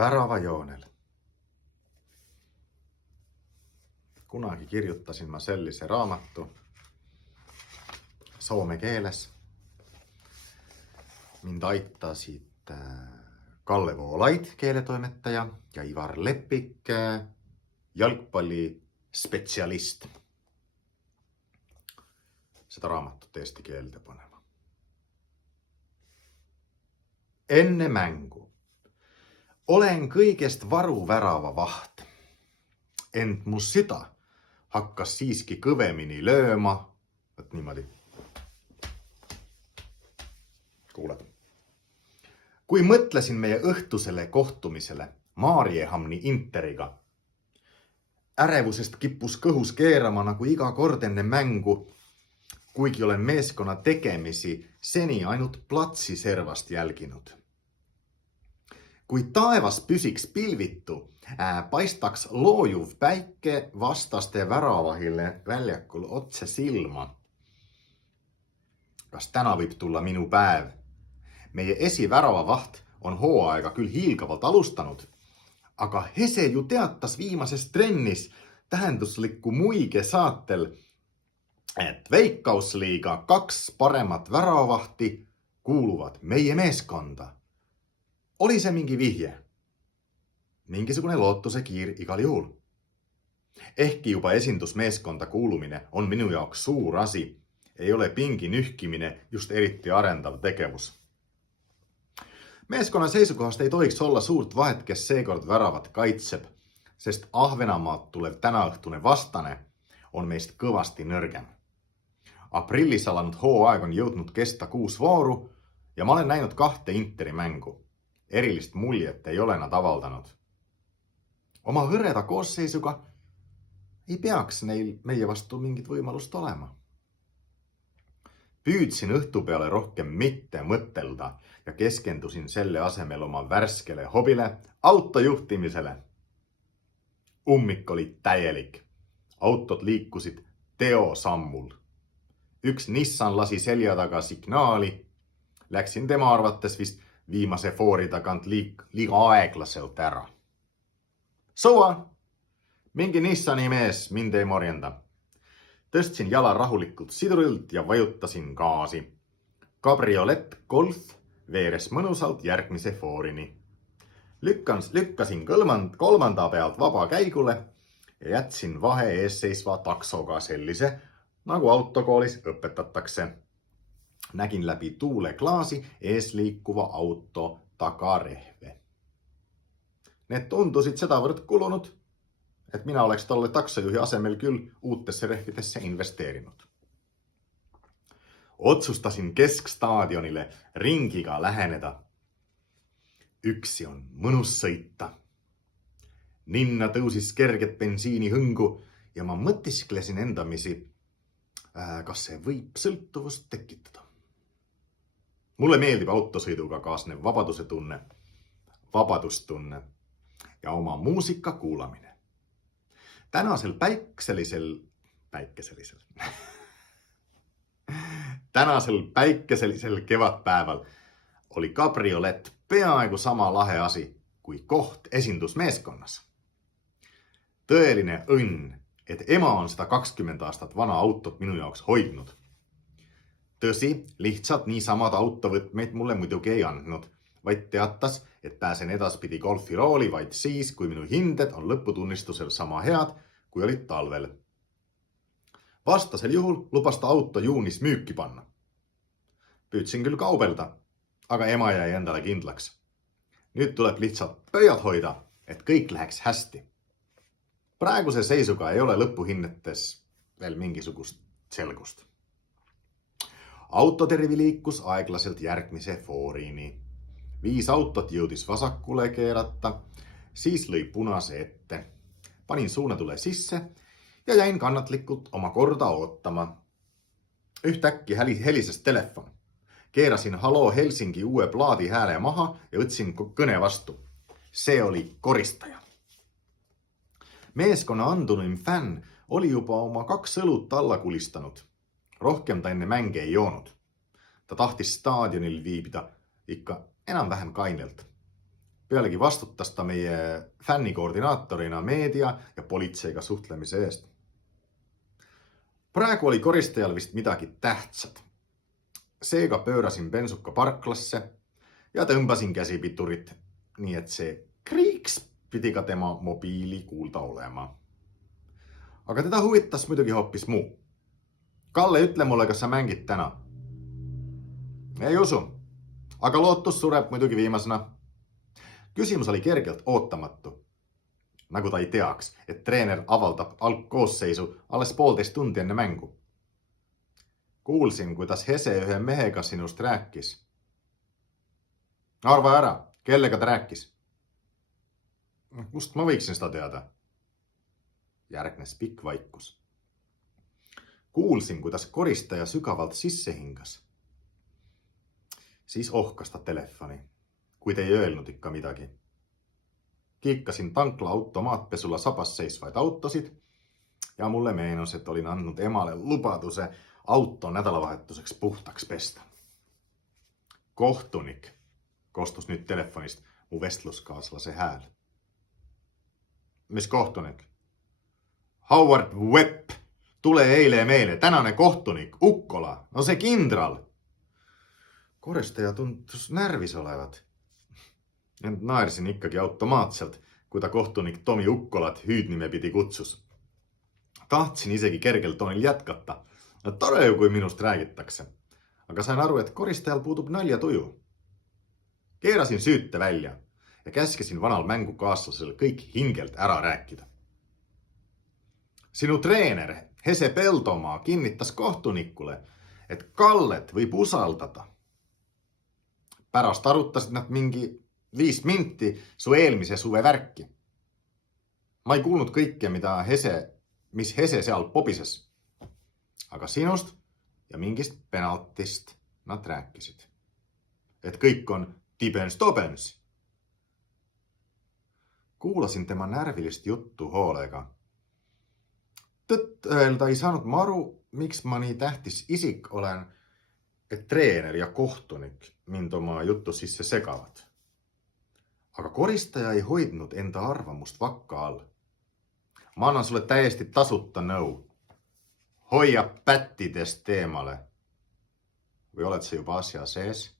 Väravajoonel. Kunagi kirjutasin ma sellise raamatu soome keeles. Mind aitasid Kalle Voolaid, keeletoimetaja, ja Ivar Lepik, jalgpallispetsialist. Seda raamatut eesti keelde panema. Enne mängu. Olen kõigest varuvärava vaht. Ent mu süda hakkas siiski kõvemini lööma. Võt niimoodi. Kuuled. Kui mõtlesin meie õhtusele kohtumisele Maarjehamni Interiga, ärevusest kippus kõhus keerama nagu iga kord enne mängu, kuigi olen meeskonna tegemisi seni ainult platsi servast jälginud. Kui taevas püsiks pilvitu, paistaks loojuv päike vastaste väravahile väljakul otse silma. Kas täna võib tulla minu päev? Meie esiväravavaht on hooaega küll hiilgavalt alustanud, aga Hese ju teatas viimases trennis tähenduslikku muige saatel, et Veikkausliiga 2 paremat väravahti kuuluvad meie meeskonda. Oli see mingi vihje? Mingisugune lootuse kiir igal juhul. Ehkki juba esindusmeeskonda kuulumine on minu jaoks suur asi, ei ole pingi nühkimine just eriti arendav tegevus. Meeskonna seisukohast ei tohiks olla suurt vahet, kes seekord väravat kaitseb, sest Ahvenamaad tulev tänaõhtune vastane on meist kõvasti nõrgem. Aprillis alanud hooaeg on jõudnud kesta 6 vooru ja ma olen näinud 2 Interi mängu. Erilist muljet ei ole nad avaldanud. Oma hõreda koosseisuga ei peaks neil meie vastu mingit võimalust olema. Püüdsin õhtu peale rohkem mitte mõtelda ja keskendusin selle asemel oma värskele hobile, autojuhtimisele. Ummik oli täielik. Autod liikusid teosammul. Üks Nissan lasi selja taga signaali. Läksin tema arvates vist viimase foori tagant liiga aeglaselt ära. Suva! Mingi Nissani mees mind ei morjenda. Tõstsin jala rahulikult sidurilt ja vajutasin gaasi. Kabriolett Golf veeres mõnusalt järgmise foorini. Lükkasin kolmanda pealt vaba käigule ja jätsin vahe eesseisva taksoga sellise, nagu autokoolis õpetatakse. Nägin läbi tuuleklaasi eesliikuva auto tagarehve. Need tundusid sedavõrd kulunud, et mina oleks tolle taksojuhi asemel küll uutesse rehvidesse investeerinud. Otsustasin keskstaadionile ringiga läheneda. Üksi on mõnus sõita. Ninna tõusis kerget bensiini hõngu ja ma mõtisklesin endamisi, kas see võib sõltuvust tekitada. Mulle meeldib autosõiduga kaasnev vabadustunne ja oma muusika kuulamine. Tänasel päikeselisel kevadpäeval oli kabriolett peaaegu sama lahe asi kui koht esindusmeeskonnas. Tõeline õnn, et ema on seda 20 aastat vana autot minu jaoks hoidnud. Tõsi, lihtsalt niisamad autovõtmeid mulle muidugi ei andnud, vaid teatas, et pääsen edaspidi golfirooli vaid siis, kui minu hinded on lõputunnistusel sama head, kui olid talvel. Vastasel juhul lubas ta auto juunis müüki panna. Püüdsin küll kaubelda, aga ema jäi endale kindlaks. Nüüd tuleb lihtsalt pöiad hoida, et kõik läheks hästi. Praeguse seisuga ei ole lõpuhinnetes veel mingisugust selgust. Autotervi liikus aeglaselt järgmise foorini. 5 autot jõudis vasakule keerata, siis lõi punase ette. Panin suunatule sisse ja jäin kannatlikult oma korda ootama. Ühtäkki helises telefon. Keerasin Hallo Helsingi uue plaadi hääle maha ja võtsin kõne vastu. See oli koristaja. Meeskonna andunuim fänn oli juba oma 2 õlut alla kulistanud. Rohkem ta enne mänge ei joonud. Ta tahtis staadionil viibida ikka enam-vähem kainelt. Pealegi vastutas ta meie fännikoordinaatorina meedia ja politseiga suhtlemise eest. Praegu oli koristajal vist midagi tähtsat. Seega pöörasin bensuka parklasse ja tõmbasin käsipiturit, nii et see kriiks pidi ka tema mobiili kuulda olema. Aga teda huvitas muidugi hoopis muu. Kalle, ütle mulle, kas sa mängid täna? Ei usu, aga lootus sureb muidugi viimasena. Küsimus oli kergelt ootamatu. Nagu ta ei teaks, et treener avaldab algkoosseisu alles 1,5 tundi enne mängu. Kuulsin, kuidas Hese ühe mehega sinust rääkis. Arva ära, kellega ta rääkis? Kust ma võiksin seda teada? Järgnes pikk vaikus. Kuulsin, kuidas koristaja sügavalt sisse hingas. Siis ohkas ta telefoni, kuid ei öelnud ikka midagi. Kiikasin tankla automaatpesula sabas seisvaid autosid ja mulle meenus, et olin andnud emale lubaduse auto nädalavahetuseks puhtaks pesta. Kohtunik, kostus nüüd telefonist mu vestluskaaslase hääl. Mis kohtunik? Howard Webb, tule eile meile, tänane kohtunik, Ukkola, no see kindral. Koristaja tundus närvis olevat. Ent naersin ikkagi automaatselt, kui ta kohtunik Tomi Ukkolat hüüdnime pidi kutsus. Tahtsin isegi kergel toonil jätkata. No tore ju, kui minust räägitakse. Aga sain aru, et koristajal puudub naljatuju. Keerasin süüte välja ja käskesin vanal mängukaaslasel kõik hingelt ära rääkida. Sinu treener Hese Peltomaa kinnitas kohtunikule, et Kallet võib usaldada. Pärast arutasid nad mingi 5 minti su eelmise suve värki. Ma ei kuulnud kõike, mis Hese seal pobises. Aga sinust ja mingist penaltist nad rääkisid. Et kõik on tibens-tobens. Kuulasin tema närvilist juttu hoolega. Tõtt öelda ei saanud ma aru, miks ma nii tähtis isik olen, et treener ja kohtunik mind oma jutu sisse segavad. Aga koristaja ei hoidnud enda arvamust vakka all. Ma annan sulle täiesti tasuta nõu. Hoia pättidest eemale. Või oled sa juba asja sees?